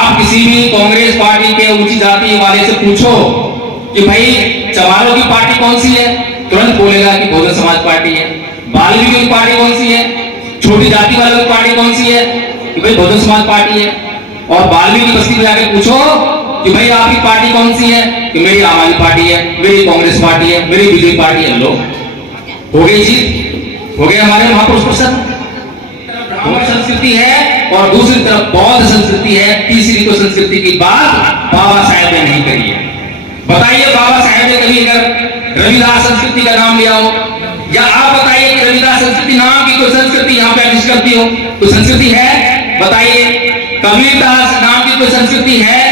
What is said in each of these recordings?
आप किसी भी कांग्रेस पार्टी के ऊंची जाति वाले से पूछो कि भाई चमारों की पार्टी कौन सी है, तुरंत बोलेगा कि बहुजन समाज पार्टी है। बाल्मीकि की पार्टी कौन सी है, छोटी जाति वालों की पार्टी कौन सी है, कि भाई बहुजन समाज पार्टी है। और बाल्मीकि बस्ती में जाकर पूछो कि भाई आपकी पार्टी कौन सी है, कि मेरी आम आदमी पार्टी है, मेरी कांग्रेस पार्टी है, मेरी बीजेपी पार्टी है। लो हो गई जीत, हो गए हमारे महापुरुष प्रसन्न। ब्राह्मण संस्कृति है और दूसरी तरफ बौद्ध संस्कृति है। तीसरी को संस्कृति की बात बाबा साहेब ने नहीं करी है। बताइए बाबा साहेब ने कभी अगर रविदास संस्कृति का नाम लिया हो, या आप बताइए कि रविदास संस्कृति नाम की कोई संस्कृति यहाँ पे एग्जिस्ट करती हो, कोई संस्कृति है? बताइए। कबीरदास नाम की कोई संस्कृति है?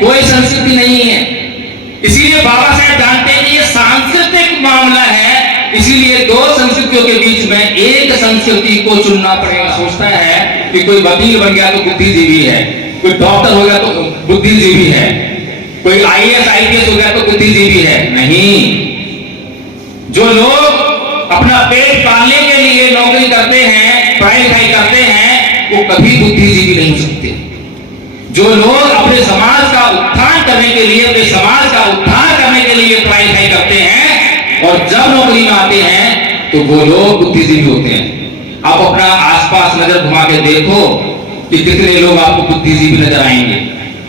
कोई संस्कृति नहीं है। इसीलिए बाबा साहेब जानते हैं कि ये सांस्कृतिक मामला है, इसीलिए दो संस्कृतियों के बीच में एक संस्कृति को चुनना पड़ेगा। सोचता है कि कोई वकील बन गया तो बुद्धिजीवी है, कोई डॉक्टर हो गया तो बुद्धिजीवी है, कोई आईएएस आईपीएस हो गया तो बुद्धिजीवी है। नहीं, जो लोग अपना पेट पालने के लिए नौकरी करते हैं, पढ़ाई लिखाई करते हैं, वो कभी बुद्धिजीवी नहीं हो सकते। जो लोग अपने समाज का उत्थान करने के लिए, अपने समाज का उद्धार करने के लिए पढ़ाई लिखाई करते हैं और जब नौकरी में आते हैं तो वो लोग बुद्धिजीवी होते हैं। आप अपना आसपास नजर घुमा के देखो कि कितने लोग आपको बुद्धिजीवी नजर आएंगे।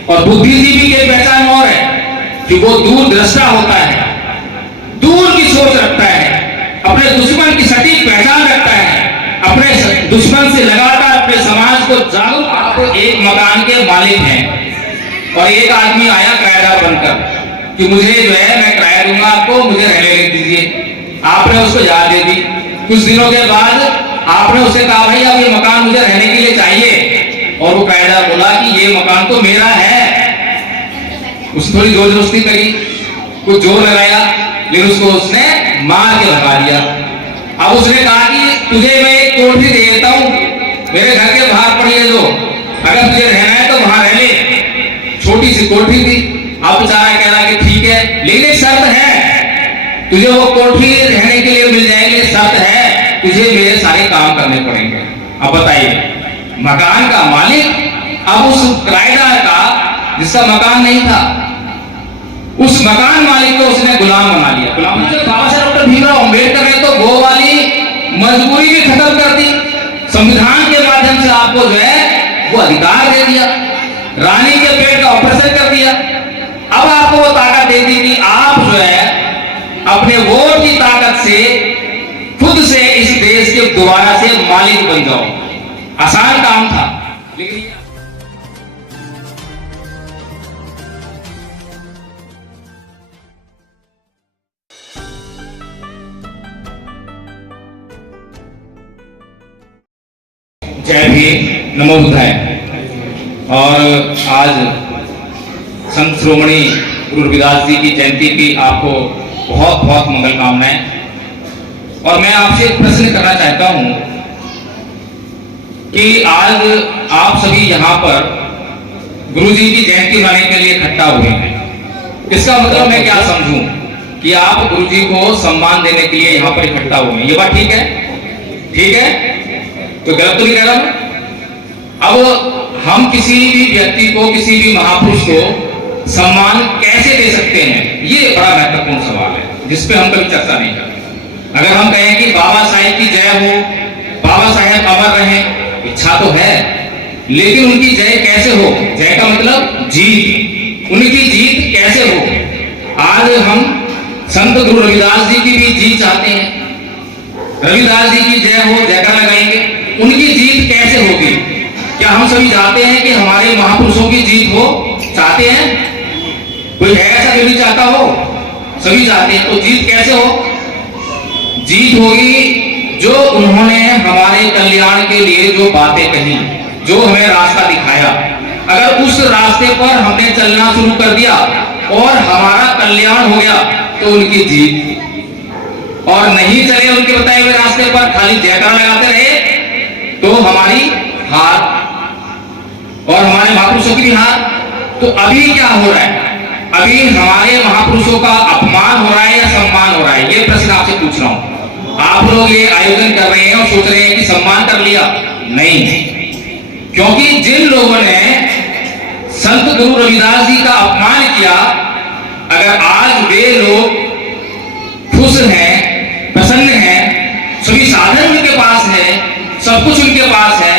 और बुद्धिजीवी की पहचान और है कि वो दूरदृष्टा होता है, दूर की सोच रखता है, अपने दुश्मन की सटीक पहचान रखता है, अपने दुश्मन से लगातार अपने समाज को जागरूक। आप एक मकान के मालिक हैं और एक आदमी आया किराएदार बनकर कि मुझे जो है मैं किराया दूंगा आपको, मुझे रहने दीजिए। आपने उसको याद दे दी। कुछ दिनों के बाद आपने उसे कहा भाई अब ये मकान मुझे रहने के लिए चाहिए, और वो किराएदार बोला कि ये मकान तो मेरा है। उसने थोड़ी जोर जबरदस्ती करी, कुछ जोर लगाया, लेकिन उसको उसने मार के भगा दिया। अब उसने कहा कि तुझे मैं एक कोठरी दे देता हूं, मेरे घर के बाहर पड़ी है, जो अगर तुझे रहना है तो वहां रह ले। छोटी सी कोठरी थी। अब बेचारा कह रहा कि ठीक है, लेकिन एक शर्त है, तुझे वो कोठरी रहने के लिए मिल जाएगी, शर्त है तुझे मेरे सारे काम करने पड़ेंगे। अब बताइए, मकान का मालिक अब उस किराएदार का जिसका मकान नहीं था, उस मकान मालिक को उसने गुलाम बना लिया। गुलाम बाबा साहब डॉक्टर भीमराव अम्बेडकर ने तो वो वाली मजबूरी भी खत्म कर दी। संविधान के माध्यम से आपको जो है वो अधिकार दे दिया, रानी के पेट का ऑपरेशन कर दिया। अब आपको वो ताकत दे दी कि आप जो है अपने वोट की ताकत से खुद से इस देश के दोबारा से मालिक बन जाओ। आसान काम था, लेकिन जय भीम, नमो बुद्धाय। और आज संत श्रोमणी गुरु रविदास जी की जयंती की आपको बहुत बहुत मंगल कामनाएं। और मैं आपसे एक प्रश्न करना चाहता हूं कि आज आप सभी यहाँ पर गुरु जी की जयंती मनाने के लिए इकट्ठा हुए हैं। इसका मतलब मैं क्या समझूं कि आप गुरु जी को सम्मान देने के लिए यहाँ पर इकट्ठा हुए हैं। ये बात ठीक है? ठीक है, तो गलत तो नहीं कह रहा मैं? अब हम किसी भी व्यक्ति को, किसी भी महापुरुष को सम्मान कैसे दे सकते हैं, ये बड़ा महत्वपूर्ण सवाल है, जिसपे हम कभी चर्चा नहीं करते। अगर हम कहें कि बाबा साहेब की जय हो, बाबा साहेब अमर रहें, इच्छा तो है, लेकिन उनकी जय कैसे हो? जय का मतलब जीत, उनकी जीत कैसे हो? आज हम संत गुरु रविदास जी की भी जीत चाहते हैं। रविदास जी की जय हो, जयकार लगाएंगे। उनकी जीत कैसे होगी? क्या हम सभी चाहते हैं कि हमारे महापुरुषों की जीत हो? चाहते हैं? कोई है ऐसा जो नहीं चाहता हो? सभी चाहते हैं। तो जीत कैसे हो? जीत होगी जो उन्होंने हमारे कल्याण के लिए जो बातें कही, जो हमें रास्ता दिखाया, अगर उस रास्ते पर हमने चलना शुरू कर दिया और हमारा कल्याण हो गया तो उनकी जीत। और नहीं चले उनके बताए हुए रास्ते पर, खाली जयकार लगाते रहे तो हमारी हार और हमारे महापुरुषों की भी हार। तो अभी क्या हो रहा है? अभी हमारे महापुरुषों का अपमान हो रहा है या सम्मान हो रहा है? ये प्रश्न आपसे पूछ रहा हूं। आप लोग ये आयोजन कर रहे हैं और सोच रहे हैं कि सम्मान कर लिया, नहीं, क्योंकि जिन लोगों ने गुरु रविदास जी का अपमान किया, अगर आज वे लोग खुश हैं, प्रसन्न हैं, सभी साधन उनके पास है, सब कुछ उनके पास है,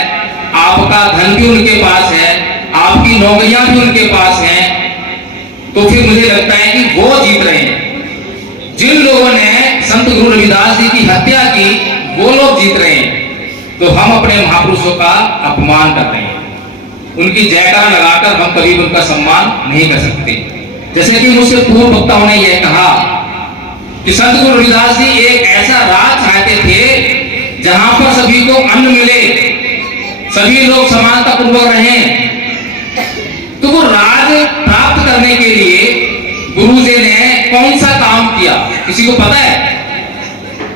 आपका धन भी उनके पास है, आपकी नौकरियां भी उनके पास हैं, तो फिर मुझे लगता है कि वो जीत रहे हैं। जिन लोगों ने संत गुरु रविदास जी की हत्या की वो लोग जीत रहे हैं। तो हम अपने महापुरुषों का अपमान कर रहे हैं, उनकी जयकार लगाकर हम कभी उनका सम्मान नहीं कर सकते। जैसे कि मुझसे पूर्व वक्ताओं ने यह कहा कि संत गुरु रविदास जी एक ऐसा राज चाहते थे जहां पर सभी को अन्न मिले, सभी लोग समानता पूर्वक रहें। तो वो राज प्राप्त करने के लिए गुरु जी ने कौन सा काम किया, किसी को पता है?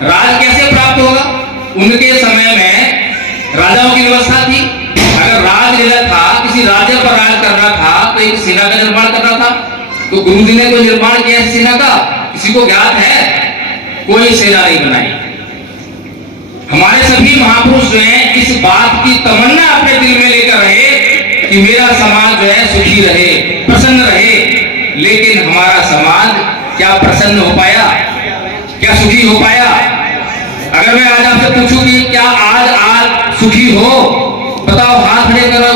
राज कैसे प्राप्त होगा? उनके समय में राजाओं की व्यवस्था थी। अगर राज लेना था, किसी राज्य पर राज करना था, तो एक सेना का निर्माण करना था। तो गुरु जी ने कोई निर्माण किया सेना का? किसी को ज्ञात है? कोई सेना नहीं बनाई। हमारे सभी महापुरुष जो हैं इस बात की तमन्ना अपने दिल में लेकर रहे कि मेरा समाज जो है सुखी रहे, प्रसन्न रहे। लेकिन हमारा समाज क्या प्रसन्न हो पाया? क्या सुखी हो पाया? अगर मैं आज आपसे पूछूं कि क्या आज सुखी हो, बताओ, हाथ खड़े करो।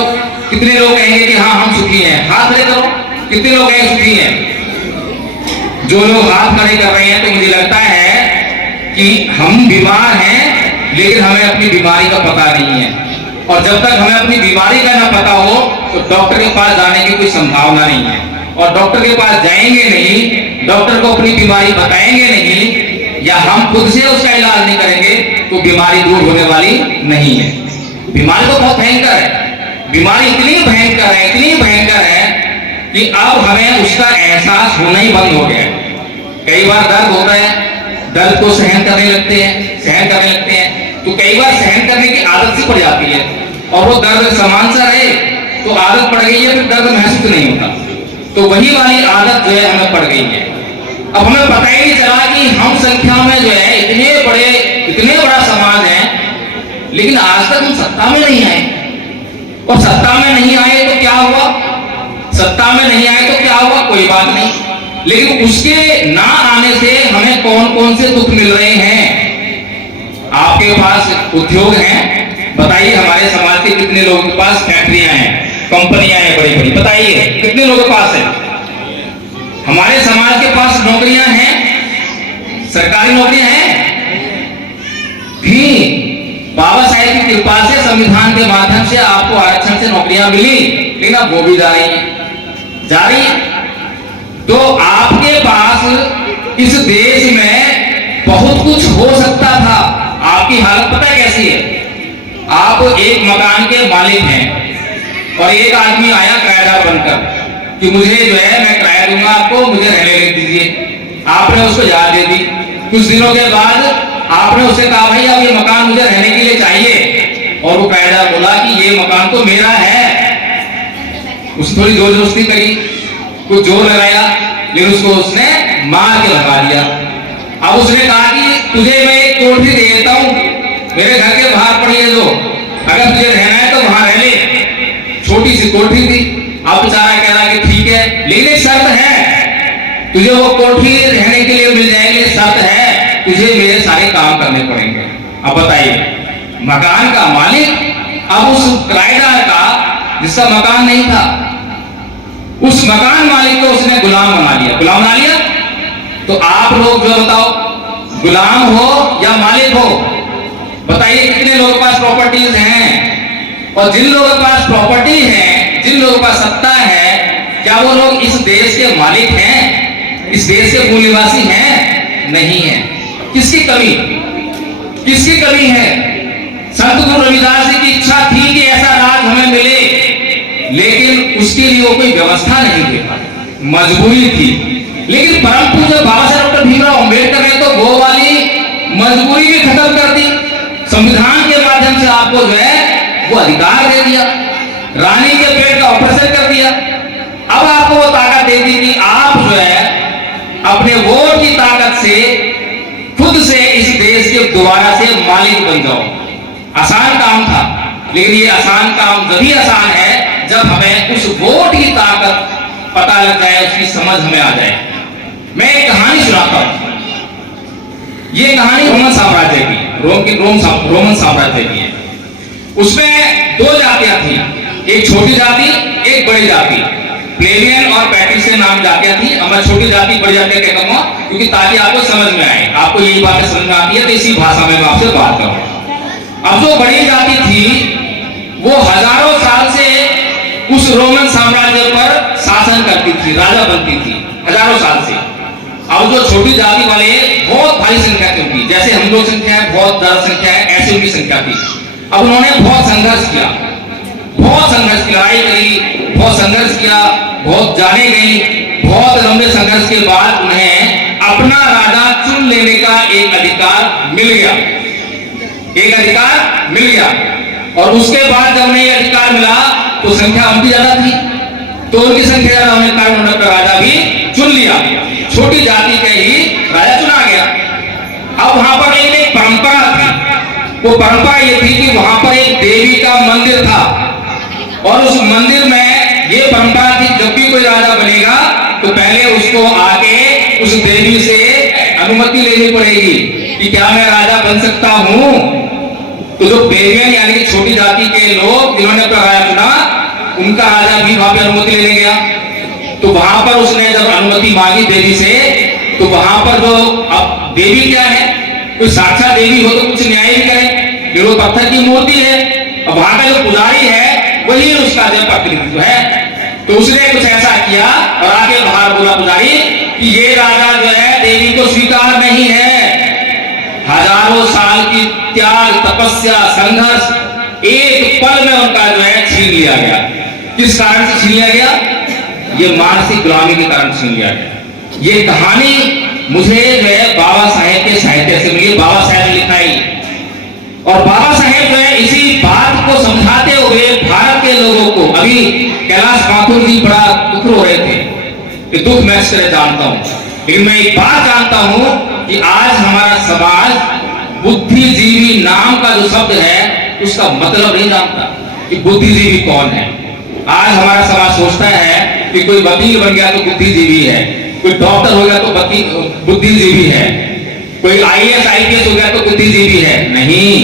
कितने लोग कहेंगे कि हाँ हम सुखी हैं? हाथ खड़े करो, कितने लोग हैं सुखी हैं? जो लोग हाथ खड़े कर रहे हैं, तो मुझे लगता है कि हम बीमार हैं, लेकिन हमें अपनी बीमारी का पता नहीं है। और जब तक हमें अपनी बीमारी का ना पता हो तो डॉक्टर के पास जाने की कोई संभावना नहीं है। और डॉक्टर के पास जाएंगे नहीं, डॉक्टर को अपनी बीमारी बताएंगे नहीं, या हम खुद से उसका इलाज नहीं करेंगे, तो बीमारी दूर होने वाली नहीं है। बीमारी तो बहुत भयंकर है, बीमारी इतनी भयंकर है, इतनी भयंकर है कि अब हमें उसका एहसास होना ही बंद हो गया है। कई बार दर्द होता है, दर्द को सहन करने लगते हैं, तो कई बार सहन करने की आदत सी पड़ जाती है, और वो दर्द समान सा रहे तो आदत पड़ गई है, फिर दर्द महसूस नहीं होता। तो वही वाली आदत जो है हमें पड़ गई है। अब हमें पता ही नहीं चला कि हम संख्या में जो है इतने बड़ा समाज है, लेकिन आज तक हम सत्ता में नहीं आए। और सत्ता में नहीं आए तो क्या हुआ? सत्ता में नहीं आए तो क्या हुआ? कोई बात नहीं, लेकिन उसके ना आने से हमें कौन कौन से दुख मिल रहे हैं? आपके पास उद्योग हैं, बताइए हमारे समाज के कितने लोगों के पास फैक्ट्रियां हैं, कंपनियां हैं बड़ी बड़ी, बताइए कितने लोगों के पास है? हमारे समाज के पास नौकरियां हैं, सरकारी नौकरियां हैं भी। बाबा साहेब की कृपा से संविधान के माध्यम से आपको आरक्षण से नौकरियां मिली, लेकिन अब वो भी जा रही है। तो आपके पास इस देश में बहुत कुछ हो सकता था। आपकी हालत पता है कैसी है? आप एक मकान के मालिक हैं और एक आदमी आया किराएदार बनकर कि मुझे जो है मैं किराया दूंगा आपको, मुझे रहने दीजिए। आपने उसको याद दे दी। कुछ दिनों के बाद आपने उससे कहा भाई अब ये मकान मुझे रहने के लिए चाहिए, और वो किराएदार बोला कि ये मकान तो मेरा है। उसने थोड़ी जोर जबरदस्ती करी, कुछ जोर लगाया, लेकिन उसको उसने मार के भगा दिया। अब उसने कहा कि तुझे मैं एक कोठी दे देता हूं, मेरे घर के बाहर पड़ी है, जो अगर तुझे रहना है तो वहां रह ले। छोटी सी कोठी थी। अब बेचारा कह रहा कि ठीक है, लेकिन एक शर्त है, तुझे वो कोठी रहने के लिए मिल जाएगी, शर्त है तुझे मेरे सारे काम करने पड़ेंगे। अब बताइए, मकान का मालिक अब उस किराएदार का जिसका मकान नहीं था, उस मकान मालिक को उसने गुलाम बना लिया। गुलाम बना लिया तो आप लोग जो बताओ, गुलाम हो या मालिक हो? बताइए कितने लोगों के पास प्रॉपर्टीज हैं? और जिन लोगों के पास प्रॉपर्टी है, जिन लोगों के पास सत्ता है, क्या वो लोग इस देश के मालिक हैं? इस देश के मूल निवासी हैं? नहीं है। किसकी कमी? किसकी कमी है? संत गुरु रविदास जी की इच्छा थी कि ऐसा राज हमें मिले, लेकिन उसके लिए वो कोई व्यवस्था नहीं दे पाए, मजबूरी थी। लेकिन परम पूज्य बाबा साहेब डॉक्टर भीमराव अंबेडकर ने तो वो वाली मजबूरी भी खत्म कर दी। संविधान के माध्यम से आपको जो है वो अधिकार दे दिया, रानी के पेट का ऑपरेशन कर दिया। अब आपको वो ताकत दे दी कि आप जो है अपने वोट की ताकत से खुद से इस देश के दोबारा से मालिक बन जाओ। आसान काम था, लेकिन ये आसान काम तभी आसान है जब हमें उस वोट की ताकत पता लग जाए, उसकी समझ हमें आ जाए। मैं एक कहानी सुनाता हूं। ये कहानी रोमन साम्राज्य की, रोमन साम्राज्य की है। उसमें दो जातियां थी, एक छोटी जाति, एक बड़ी जाति। प्लेबियन और पैट्रिशियन नाम जातियां थी। अब मैं छोटी जाति बड़ी जाति कहता हूं क्योंकि ताकि आपको समझ में आए। आपको यही बातें समझ में आती है तो इसी भाषा में मैं आपसे बात करूं। अब जो बड़ी जाति थी वो हजारों साल से उस रोमन साम्राज्य पर शासन करती थी, राजा बनती थी हजारों साल से। अब जो छोटी जाति वाले बहुत भारी संख्या थी उनकी, जैसे हम लोग संख्या है, बहुत ज्यादा संख्या है, ऐसी उनकी संख्या थी। अब उन्होंने बहुत संघर्ष किया, लड़ाई करी, बहुत संघर्ष किया, बहुत जाने गई। बहुत लंबे संघर्ष के बाद उन्हें अपना राजा चुन लेने का एक अधिकार मिल गया। और उसके बाद जब उन्हें अधिकार मिला तो संख्या उनकी ज्यादा थी, तो उनकी संख्या ज्यादा होने के कारण उन्होंने अपना राजा भी चुन लिया। छोटी जाति का ही राजा चुना गया। अब वहां पर एक परंपरा थी। वो परंपरा ये थी कि वहां पर एक देवी का मंदिर था और उस मंदिर में ये परंपरा थी जब भी कोई राजा बनेगा तो पहले उसको आके उस देवी से अनुमति लेनी पड़ेगी कि क्या मैं राजा बन सकता हूं। तो जो प्लेबियन यानी कि छोटी जाति के लोग जिन्होंने अपना राजा चुना, उनका राजा भी वहां पर अनुमति लेने गया। तो वहां पर उसने जब अनुमति मांगी देवी से, तो वहां पर जो अब देवी क्या है, कोई साक्षात देवी हो तो कुछ न्याय भी करे, ये वो पत्थर की मूर्ति है। अब वहां का जो पुजारी है वही उसका जो प्रतिनिधित्व है। तो उसने कुछ ऐसा किया और आगे बाहर बोला पुजारी कि ये राजा जो है देवी को स्वीकार नहीं है। हजारों साल की त्याग, तपस्या, संघर्ष एक पल में उनका जो है छीन लिया गया। किस कारण से छीन लिया गया? ये मानसिक गुलामी के कारण छीन लिया गया। ये कहानी मुझे जो है बाबा साहेब के साहित्य से मिली। बाबा साहेब ने लिखाई और बाबा साहेब जो है इसी बात को समझाते हुए भारत के लोगों को, अभी कैलाश माथुर जी बड़ा दुख रो रहे थे, ये दुख मैं इसलिए जानता हूं, लेकिन मैं एक बात जानता हूं कि आज हमारा समाज बुद्धिजीवी नाम का जो शब्द है उसका मतलब नहीं जानता कि बुद्धिजीवी कौन है। आज हमारा समाज सोचता है कि कोई वकील बन गया तो बुद्धिजीवी है, कोई डॉक्टर हो गया तो बुद्धिजीवी है, कोई IAS IPS हो गया तो बुद्धिजीवी है। नहीं,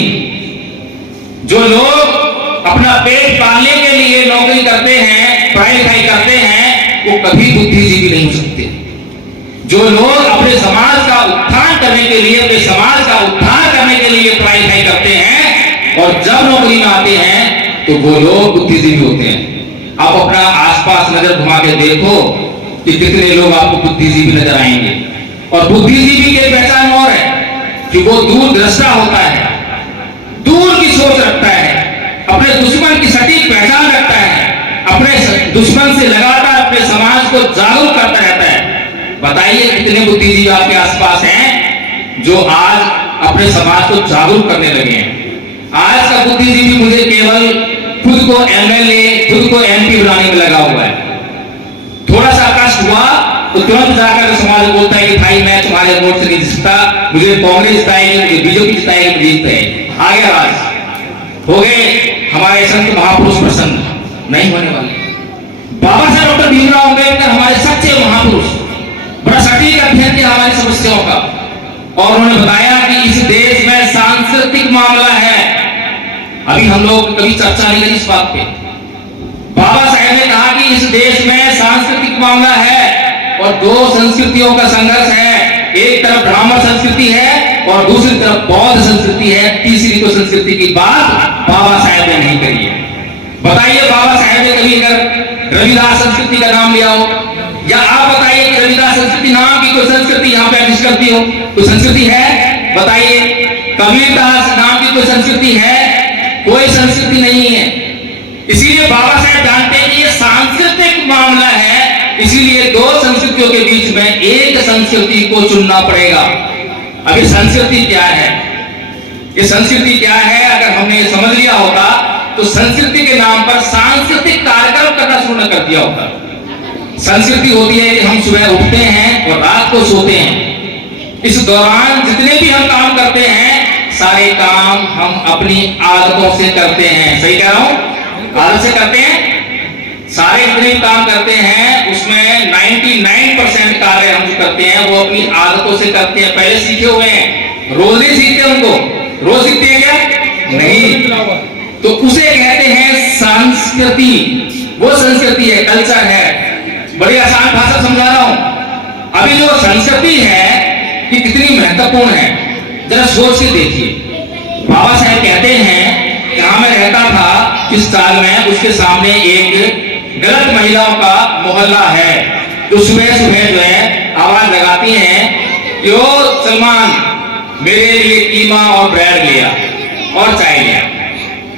जो लोग अपना पेट पालने के लिए नौकरी करते हैं, पढ़ाई लिखाई करते हैं, वो कभी बुद्धिजीवी नहीं हो सकते। जो लोग अपने समाज का उत्थान करने के लिए, अपने समाज का उद्धार करने के लिए पढ़ाई लिखाई करते हैं और जब नौकरी में आते हैं तो वो लोग बुद्धिजीवी होते हैं। आप अपना आसपास नजर घुमा के देखो कि कितने लोग आपको बुद्धिजीवी नजर आएंगे। और बुद्धिजीवी की पहचान और है कि वो दूरदृष्टा होता है, दूर की सोच रखता है, अपने दुश्मन की सटीक पहचान रखता है, अपने दुश्मन से लगातार अपने समाज को जागरूक करता रहता है। बताइए कितने बुद्धिजीवी आपके आसपास हैं जो आज अपने समाज को जागरूक करने लगे हैं। आज का बुद्धिजीवी मुझे केवल खुद को MLA, खुद को MP बनाने में लगा हुआ है। थोड़ा सा कष्ट हुआ तो तुरंत जाकर समाज बोलता है कि भाई मैं तुम्हारे वोट से नहीं जीतता, मुझे कांग्रेस जिताएगी, मुझे बीजेपी जिताएगी, मुझे जीतते। आ गया राज, हो गए हमारे संत महापुरुष प्रसन्न। नहीं होने वाले। बाबा साहब डॉक्टर भीमराव अम्बेडकर हमारे सच्चे महापुरुष, बड़ा सटीक अध्ययन किया हमारी समस्याओं का और उन्होंने बताया कि इस देश में सांस्कृतिक मामला है। अभी हम लोग कभी चर्चा नहीं करी इस बात पे। बाबा साहेब ने कहा कि इस देश में सांस्कृतिक मामला है और दो संस्कृतियों का संघर्ष है। एक तरफ ब्राह्मण संस्कृति है और दूसरी तरफ बौद्ध संस्कृति है। तीसरी को संस्कृति की बात बाबा साहेब ने नहीं करी है। बताइए बाबा साहेब ने कभी अगर रविदास संस्कृति का नाम लिया हो, या आप बताइए कि रविदास संस्कृति नाम की कोई संस्कृति यहाँ पे एग्जिस्ट करती हो? कोई संस्कृति है? बताइए। कबीरदास नाम की कोई संस्कृति है? कोई संस्कृति नहीं है। इसीलिए बाबा साहेब जानते हैं कि ये सांस्कृतिक मामला है, इसीलिए दो संस्कृतियों के बीच में एक संस्कृति को चुनना पड़ेगा। अभी संस्कृति क्या है, ये संस्कृति क्या है, अगर हमने ये समझ लिया होता तो संस्कृति के नाम पर सांस्कृतिक कार्यक्रम करना शुरू न कर दिया होता। संस्कृति होती है कि हम सुबह उठते हैं और रात को सोते हैं। इस दौरान जितने भी हम काम करते हैं सारे काम हम अपनी आदतों से करते हैं। सही कह रहा हूं? आदत से करते हैं। सारे जितने भी काम करते हैं उसमें 99% कार्य हम जो करते हैं वो अपनी आदतों से करते हैं, पहले सीखे हुए हैं, रोज नहीं सीखते उनको। रोज सीखते हैं क्या? नहीं। तो उसे कहते हैं संस्कृति। वो संस्कृति है, कल्चर है। बड़ी आसान भाषा समझा रहा हूं। अभी जो संस्कृति है कि कितनी महत्वपूर्ण है, जरा सोच के देखिए। बाबा साहब कहते हैं जहां मैं रहता था इस साल में, उसके सामने एक गलत महिलाओं का मोहल्ला है जो सुबह सुबह जो है आवाज लगाती हैं कि ओ सलमान मेरे लिए कीमा और ब्रेड लिया और चाय लिया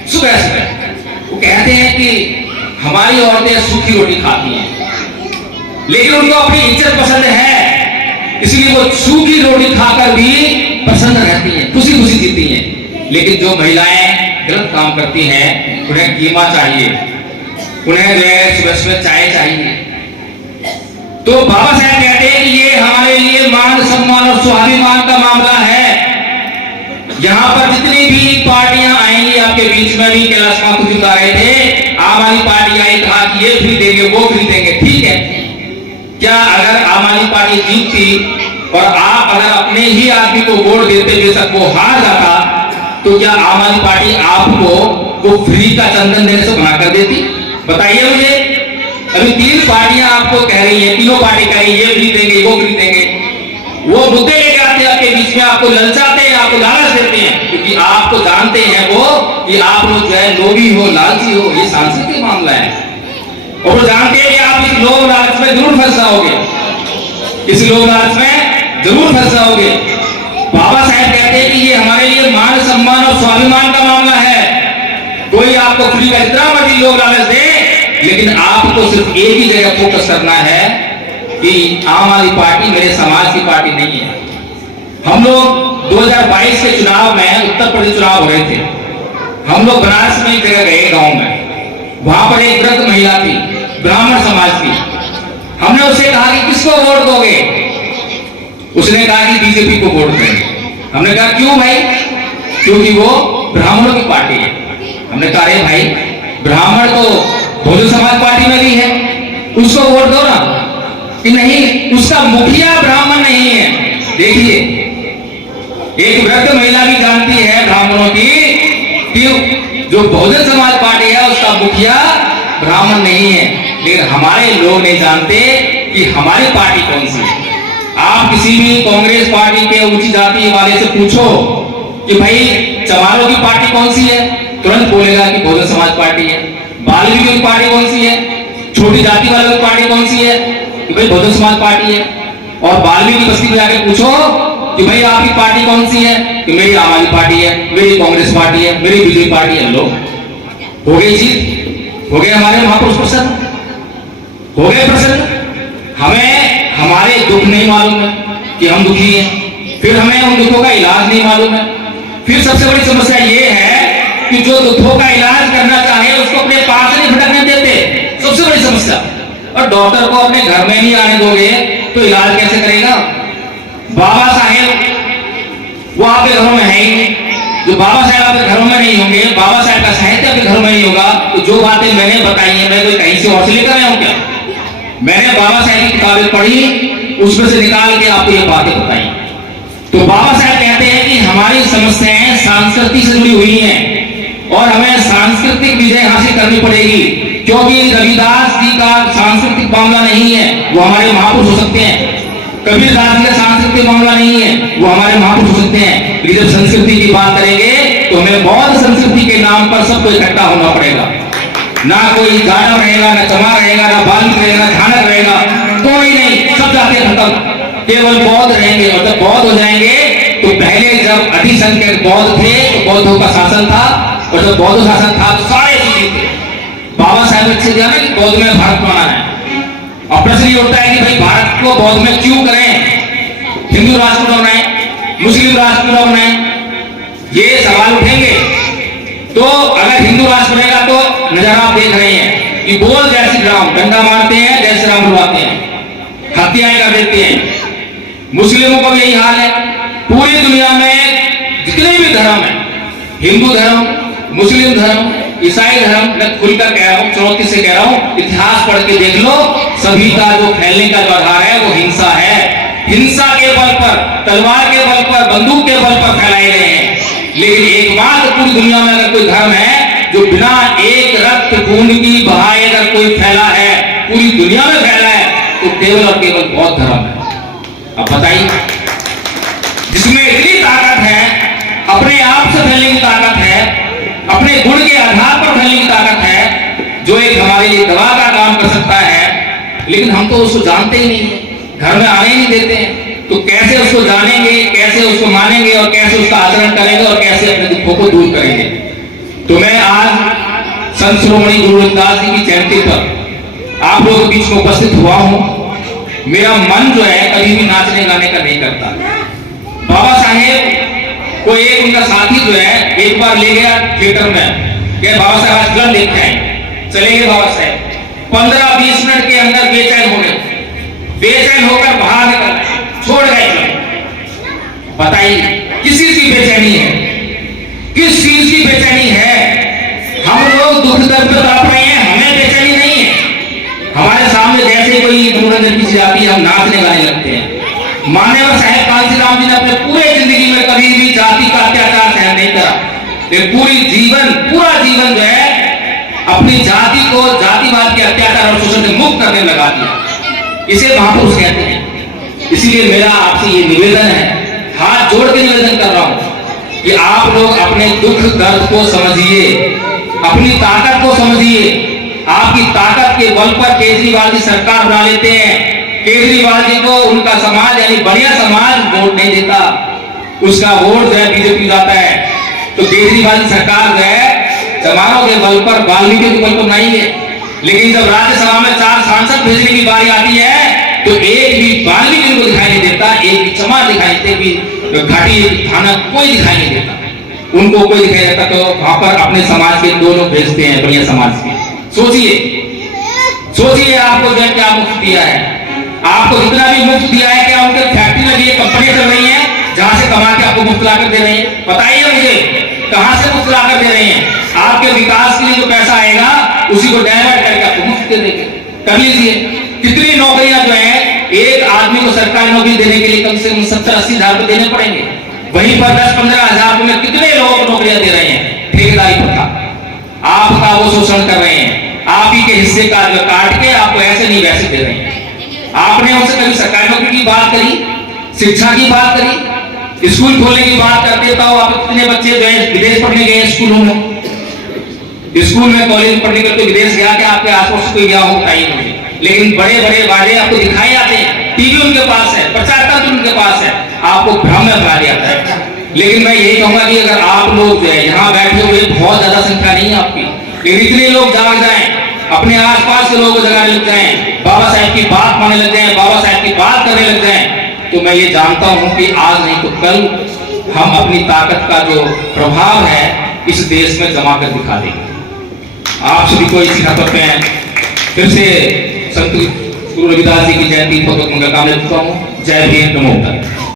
सुबह सुबह। वो कहते हैं कि हमारी औरतें सूखी रोटी खाती हैं, लेकिन उनको अपनी इज्जत पसंद है, इसलिए वो सूखी रोटी खाकर भी पसंद रहती हैं, खुशी खुशी जीती हैं। लेकिन जो महिलाएं गलत काम करती हैं उन्हें कीमा चाहिए, उन्हें जो है सुबह सुबह चाय चाहिए। तो बाबा साहब कहते हैं कि ये हमारे लिए मान सम्मान और स्वाभिमान का मामला है। यहाँ पर जितनी भी पार्टियां आएंगी, आपके बीच में भी कैलाश माथुर जी बता रहे थे, आम आदमी पार्टी आई, कहा कि ये फ्री देंगे वो फ्री देंगे, ठीक है। क्या अगर आम आदमी पार्टी जीतती और आप अगर अपने ही आदमी को वोट देते, बेशक वो हार जाता, तो क्या आम आदमी पार्टी आपको वो फ्री का चंदन देने से मना कर देती? बताइए मुझे। अभी 3 पार्टियां आपको कह रही हैं, तीनों पार्टी कह रही है ये फ्री देंगे वो फ्री देंगे, वो मुद्दे लेके आते हैं आपके बीच में, आपको ललचाते हैं, आपको लालच देते हैं, क्योंकि आपको जानते हैं वो कि आप लोग जो है लोभी हो, लालची हो। ये सांस्कृतिक मामला है और वो जानते हैं कि आप इस लोभ लालच में जरूर फंस जाओगे, इस लोभ लालच में जरूर फंस जाओगे। बाबा साहब कहते हैं कि ये हमारे लिए मान सम्मान और स्वाभिमान का मामला है। कोई आपको फ्री का इतना मर्जी लोभ लालच दे, लेकिन आपको सिर्फ एक ही जगह फोकस करना है कि आम आदमी पार्टी मेरे समाज की पार्टी नहीं है। हम लोग 2022 के चुनाव में, उत्तर प्रदेश चुनाव हो रहे थे, हम लोग बनारस में एक जगह गए गांव में, वहां पर एक वृद्ध महिला थी, ब्राह्मण समाज की। हमने उससे कहा कि किसको वोट दोगे? उसने कहा कि बीजेपी को वोट देंगे। हमने कहा क्यों भाई? क्योंकि वो ब्राह्मणों की पार्टी है। हमने कहा अरे भाई, ब्राह्मण तो बहुजन समाज पार्टी में भी है, उसको वोट दो ना। कि नहीं, उसका मुखिया ब्राह्मण नहीं है। देखिए, एक वृद्ध महिला भी जानती है ब्राह्मणों की कि जो बहुजन समाज पार्टी है उसका मुखिया ब्राह्मण नहीं है, लेकिन हमारे लोग नहीं जानते कि हमारी पार्टी कौन सी है। आप किसी भी कांग्रेस पार्टी के ऊंची जाति वाले से पूछो कि भाई चमारों की पार्टी कौन सी है, तुरंत बोलेगा कि बहुजन समाज पार्टी है। बाल्मीकि की पार्टी कौन सी है, छोटी जाति वालों की पार्टी कौन सी है, कि भाई बहुजन समाज पार्टी है। और बाल्मीकि बस्ती में जाकर पूछो कि भाई आपकी पार्टी कौन सी है, कि मेरी आम आदमी पार्टी है, मेरी कांग्रेस पार्टी है, मेरी बीजेपी पार्टी है। लोग हो गई जीत, हो गए हमारे महापुरुष प्रसन्न, हो गए प्रसन्न। हमें हमारे दुख नहीं मालूम है कि हम दुखी हैं, फिर हमें उन दुखों का इलाज नहीं मालूम है। फिर सबसे बड़ी समस्या ये है कि जो दुखों का इलाज करना चाहे उसको अपने पास नहीं भटकने देते, सबसे बड़ी समस्या। और डॉक्टर को अपने घर में नहीं आने दोगे तो इलाज कैसे करेगा? बाबा साहेब वो आपके घरों में है ही नहीं। जो बाबा साहेब आपके घरों में नहीं होंगे, बाबा साहेब का साहित्य आपके घरों में नहीं होगा, तो जो बातें मैंने बताई हैं मैं कोई कहीं से और से लेकर आया हूं क्या? मैंने बाबा साहेब की किताबें पढ़ी, उसमें से निकाल के आपको ये बातें बताई। तो बाबा साहब कहते हैं कि हमारी समस्याएं संस्कृति से जुड़ी हुई हैं और हमें सांस्कृतिक विजय हासिल करनी पड़ेगी, क्योंकि रविदास जी का सांस्कृतिक मामला नहीं है, वो हमारे महापुरुष हो सकते हैं। कबीरदास जी का सांस्कृतिक मामला नहीं है, वो हमारे महापुरुष हो सकते हैं। लेकिन जब संस्कृति की बात करेंगे तो हमें बौद्ध संस्कृति के नाम पर सबको इकट्ठा होना पड़ेगा। ना कोई जाटव रहेगा, ना चमार रहेगा, ना बाल्मीकि रहेगा, ना झानक रहेगा, कोई नहीं, सब जाते खत्म, केवल बौद्ध रहेंगे। और जब बौद्ध हो जाएंगे तो पहले जब अधिसंख्यक बौद्ध थे तो बौद्धों का शासन था, और जब बौद्ध शासन था तो सारे जीते थे। बाबा साहब अच्छे दिया ना कि बौद्ध में भारत बनाना है। और प्रश्न ये उठता है कि भाई भारत को बौद्ध में क्यों करें, हिंदू राष्ट्र क्यों बनाए, मुस्लिम राष्ट्र क्यों बनाए, ये सवाल उठेंगे। तो अगर हिंदू राष्ट्र बनेगा तो नजारा आप देख रहे हैं कि बोल जय श्री राम, डंडा मारते हैं, जय श्री राम बुलवाते हैं, हत्याएं कर देते हैं। मुस्लिमों का भी यही हाल है। पूरी दुनिया में जितने भी धर्म है, हिंदू धर्म, मुस्लिम धर्म, ईसाई धर्म, मैं खुलकर कह रहा हूँ, चुनौती से कह रहा हूँ, इतिहास पढ़ के देख लो, सभी का जो फैलने का जो आधार है वो हिंसा है। हिंसा के बल पर, तलवार के बल पर, बंदूक के बल पर फैलाए गए हैं। लेकिन एकमात्र पूरी दुनिया में अगर कोई धर्म है जो बिना एक रक्त खून की बहाए अगर कोई फैला है, पूरी दुनिया में फैला है, तो केवल और केवल बौद्ध धर्म है। अब बताइए, जिसमें इतनी ताकत है, अपने आप से फैलने की ताकत है, अपने गुण के आधार पर फैलने की ताकत है, जो एक हमारे लिए दवा का काम कर सकता है, लेकिन हम तो उसको जानते ही नहीं है, घर में आने ही नहीं देते हैं। तो कैसे उसको जानेंगे, कैसे उसको मानेंगे और कैसे उसका आचरण करेंगे और कैसे अपने दुखों को दूर करेंगे। तो मैं आज संत शिरोमणि गुरु रविदास जी की जयंती पर आप लोगों के बीच में उपस्थित हुआ हूं। मेरा मन जो है कभी भी नाचने गाने का नहीं करता। बाबा साहेब को एक उनका साथी जो है एक बार ले गया थिएटर में, कहे बाबा साहब आज फिल्म देखते हैं। चले गए बाबा साहब, 15-20 मिनट के अंदर बेचैन हो गए, बेचैन होकर बाहर निकल छोड़ गए फिल्म। बताइए किस चीज की बेचैनी है, किस चीज की बेचैनी है? हम लोग दुख दर्द में तड़प रहे हैं, हमें बेचैनी नहीं है। हमारे सामने जैसे कोई मनोरंजन की चीज आती है, हम नाचने गाने लगते हैं। मान्यवर साहेब कांसीराम जी ने अपने पूरे जिंदगी में कभी भी जाति का अत्याचार सहन नहीं करा। पूरा जीवन जो है अपनी जाति को जातिवाद के अत्याचार और शोषण से मुक्त करने लगा दिया। इसे महापुरुष कहते हैं। इसीलिए मेरा आपसे ये निवेदन है, हाथ जोड़ के निवेदन कर रहा हूं कि आप लोग अपने दुख दर्द को समझिए, अपनी ताकत को समझिए। आपकी ताकत के बल पर केजरीवाल जी सरकार बना लेते हैं। केजरीवाल जी को उनका समाज यानी बढ़िया समाज वोट नहीं देता, उसका वोट जो है बीजेपी जाता है। तो केजरीवाल जी सरकार जो है जवानों के बल पर, वाल्मीकि के बल पर नहीं है। लेकिन जब राज्यसभा में 4 सांसद भेजने की बारी आती है तो एक भी वाल्मीकि को दिखाई नहीं देता, एक भी चमार दिखाई देते, भी घाटी थाना कोई दिखाई नहीं देता, उनको कोई दिखाई देता। तो वहां पर अपने समाज के 2 लोग भेजते हैं, बढ़िया समाज के। सोचिए आपको जो क्या मुफ्त दिया है, आपको इतना भी मुफ्त दिया है, क्या उनके फैक्ट्री लगी है, कंपनी चल रही है जहां से कमा के आपको मुफ्त लाकर दे रहे हैं? बताइए मुझे कहां से मुफ्त लाकर दे रहे हैं? आपके विकास के लिए जो पैसा आएगा उसी को डायवर्ट करके आपको मुफ्त दे देंगे। कर लीजिए। कितनी नौकरियां जो है, एक आदमी को सरकारी नौकरी देने के लिए कम से कम 70-80 हजार रुपए देने पड़ेंगे, वहीं पर 10-15 हजार रुपए में कितने लोगों को नौकरियां दे रहे हैं? ठेकेदारी प्रथा, आपका वो शोषण कर रहे हैं, आप ही के हिस्से का जो काट के आपको ऐसे नहीं वैसे दे रहे हैं। आपने उनसे कभी सरकारी नौकरी की बात करी, शिक्षा की बात करी, स्कूल खोलने की बात करते तो आप कितने बच्चे जो है विदेश पढ़ने गए स्कूलों में, स्कूल में कॉलेज पढ़ने के तो विदेश गया कि आपके आसपास कोई गया हो बताइए मुझे। लेकिन बड़े बड़े वादे आपको दिखाए जाते हैं, टीवी उनके पास है, प्रचार तंत्र उनके पास है, आपको भ्रम में फैला जाता है। लेकिन मैं यही कहूंगा कि अगर आप लोग जो है यहाँ बैठे हुए, बहुत ज्यादा संख्या नहीं है आपकी, लेकिन इतने लोग जाग जाएं, अपने आसपास के लोगों को जगाने लग जाएं, बाबा साहब की बात मानने लग जाएं, बाबा साहब की बात करने लग जाएं, तो मैं ये जानता हूं कि आज नहीं तो कल हम अपनी ताकत का जो प्रभाव है इस देश में जमा कर दिखा देंगे। आप सभी को इसी खबर में फिर से संत गुरु रविदास जी की जयंती बहुत मंगल कामना देता हूँ। जय भीम, नमो बुद्धाय।